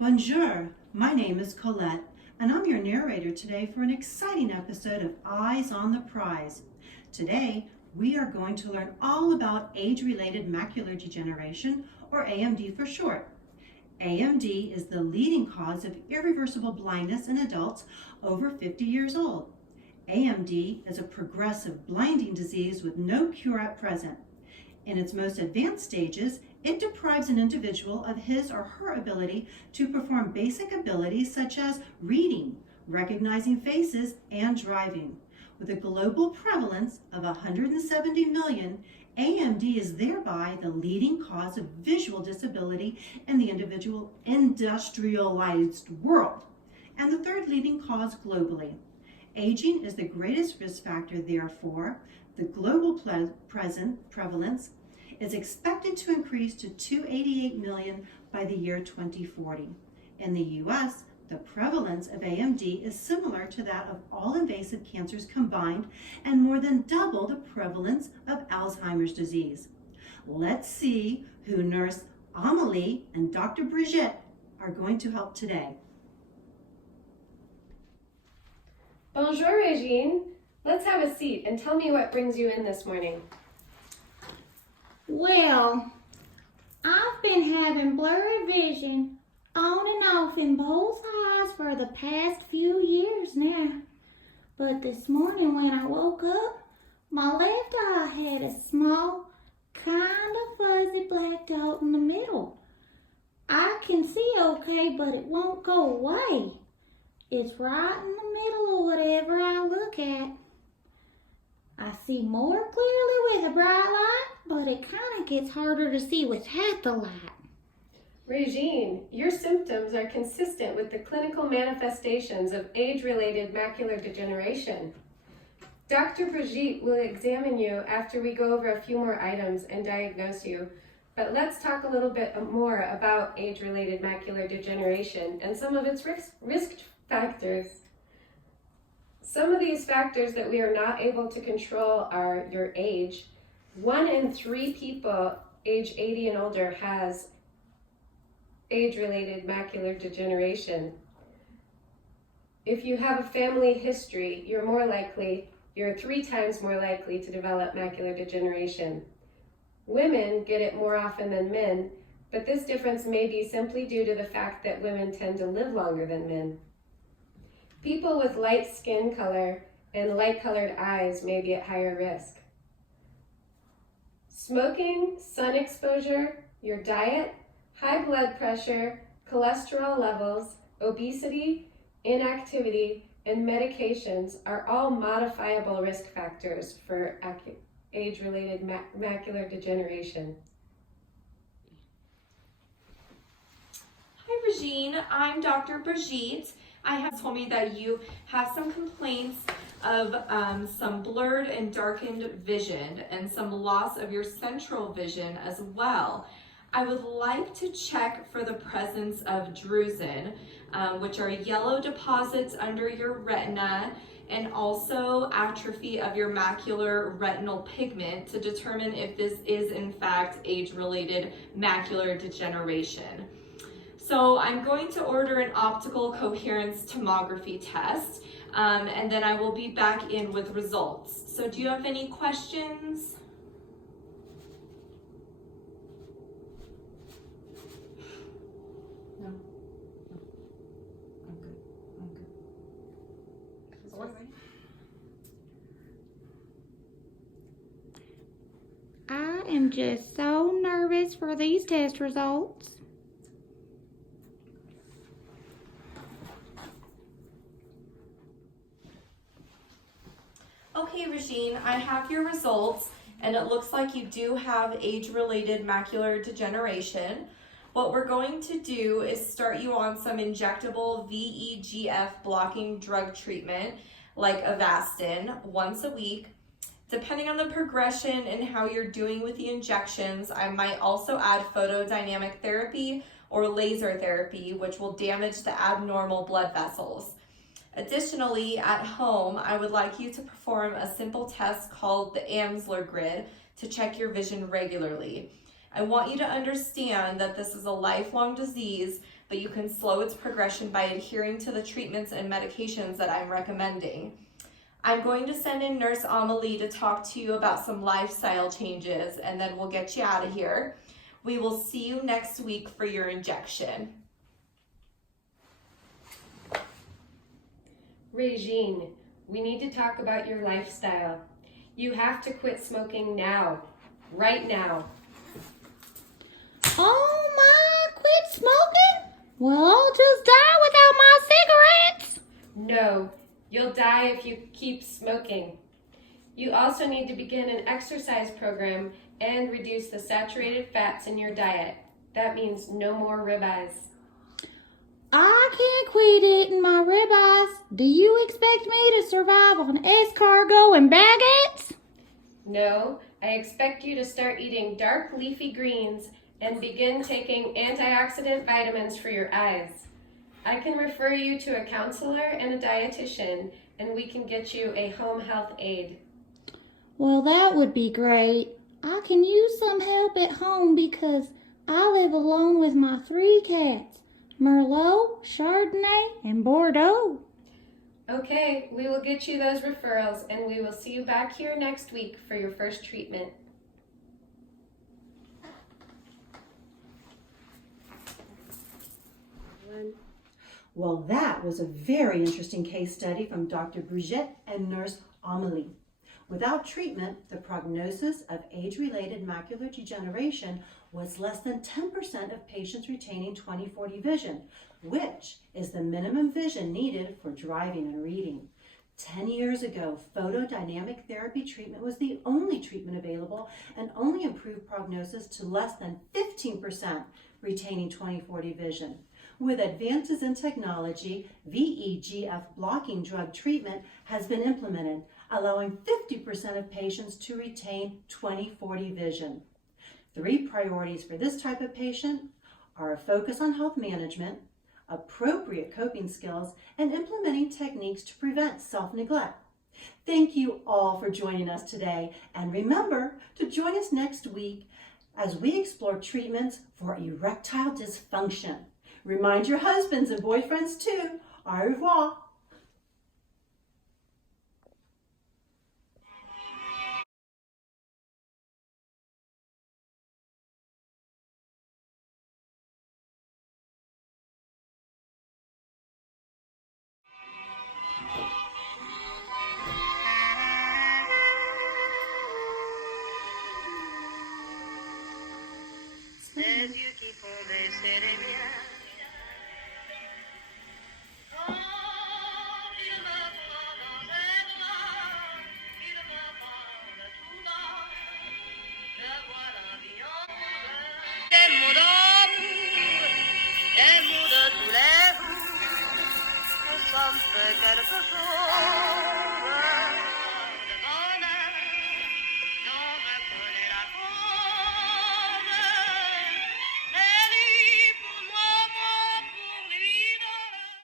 Bonjour, my name is Colette, and I'm your narrator today for an exciting episode of Eyes on the Prize. Today, we are going to learn all about age-related macular degeneration, or AMD for short. AMD is the leading cause of irreversible blindness in adults over 50 years old. AMD is a progressive blinding disease with no cure at present. In its most advanced stages, it deprives an individual of his or her ability to perform basic abilities such as reading, recognizing faces, and driving. With a global prevalence of 170 million, AMD is thereby the leading cause of visual disability in the individual industrialized world, and the third leading cause globally. Aging is the greatest risk factor, therefore, the global prevalence is expected to increase to 288 million by the year 2040. In the U.S., the prevalence of AMD is similar to that of all invasive cancers combined and more than double the prevalence of Alzheimer's disease. Let's see who Nurse Amelie and Dr. Brigitte are going to help today. Bonjour, Regine. Let's have a seat and tell me what brings you in this morning. Well, I've been having blurry vision on and off in both eyes for the past few years now. But this morning when I woke up, my left eye had a small, kind of fuzzy black dot in the middle. I can see okay, but it won't go away. It's right in the middle of whatever I look at. I see more clearly with a bright light, but it kind of gets harder to see without the light. Regine, your symptoms are consistent with the clinical manifestations of age-related macular degeneration. Dr. Brigitte will examine you after we go over a few more items and diagnose you, but let's talk a little bit more about age-related macular degeneration and some of its risk factors. Some of these factors that we are not able to control are your age. 1 in 3 people age 80 and older has age-related macular degeneration. If you have a family history, you're 3 times more likely to develop macular degeneration. Women get it more often than men, but this difference may be simply due to the fact that women tend to live longer than men. People with light skin color and light-colored eyes may be at higher risk. Smoking, sun exposure, your diet, high blood pressure, cholesterol levels, obesity, inactivity, and medications are all modifiable risk factors for age-related macular degeneration. Hi Regine, I'm Dr. Brigitte. I have told me that you have some complaints of some blurred and darkened vision and some loss of your central vision as well. I would like to check for the presence of drusen, which are yellow deposits under your retina, and also atrophy of your macular retinal pigment to determine if this is in fact age-related macular degeneration. So I'm going to order an optical coherence tomography test, and then I will be back in with results. So do you have any questions? No. I'm good. I am just so nervous for these test results. Okay, Regine, I have your results, and it looks like you do have age-related macular degeneration. What we're going to do is start you on some injectable VEGF blocking drug treatment, like Avastin, once a week. Depending on the progression and how you're doing with the injections, I might also add photodynamic therapy or laser therapy, which will damage the abnormal blood vessels. Additionally, at home, I would like you to perform a simple test called the Amsler grid to check your vision regularly. I want you to understand that this is a lifelong disease but you can slow its progression by adhering to the treatments and medications that I'm recommending. I'm going to send in Nurse Amelie to talk to you about some lifestyle changes, and then we'll get you out of here. We will see you next week for your injection. Regine, we need to talk about your lifestyle. You have to quit smoking now, right now. Oh my, quit smoking? Well, I'll just die without my cigarettes. No, you'll die if you keep smoking. You also need to begin an exercise program and reduce the saturated fats in your diet. That means no more ribeyes. I can't quit eating my ribeyes. Do you expect me to survive on escargot and baguettes? No, I expect you to start eating dark leafy greens and begin taking antioxidant vitamins for your eyes. I can refer you to a counselor and a dietitian, and we can get you a home health aide. Well, that would be great. I can use some help at home because I live alone with my 3 cats, Merlot, Chardonnay, and Bordeaux. Okay, we will get you those referrals, and we will see you back here next week for your first treatment. Well, that was a very interesting case study from Dr. Brigitte and Nurse Amelie. Without treatment, the prognosis of age-related macular degeneration was less than 10% of patients retaining 20/40 vision, which is the minimum vision needed for driving and reading. 10 years ago, photodynamic therapy treatment was the only treatment available and only improved prognosis to less than 15% retaining 20/40 vision. With advances in technology, VEGF blocking drug treatment has been implemented, allowing 50% of patients to retain 20/40 vision. 3 priorities for this type of patient are a focus on health management, appropriate coping skills, and implementing techniques to prevent self-neglect. Thank you all for joining us today, and remember to join us next week as we explore treatments for erectile dysfunction. Remind your husbands and boyfriends too. Au revoir. Les yeux qui font baisser les miens. Quand il me prend dans ses bras, il me parle tout bas, je vois la vie en couleur. Des mots d'amour, des mots de tous les jours, ça me fait quelque chose.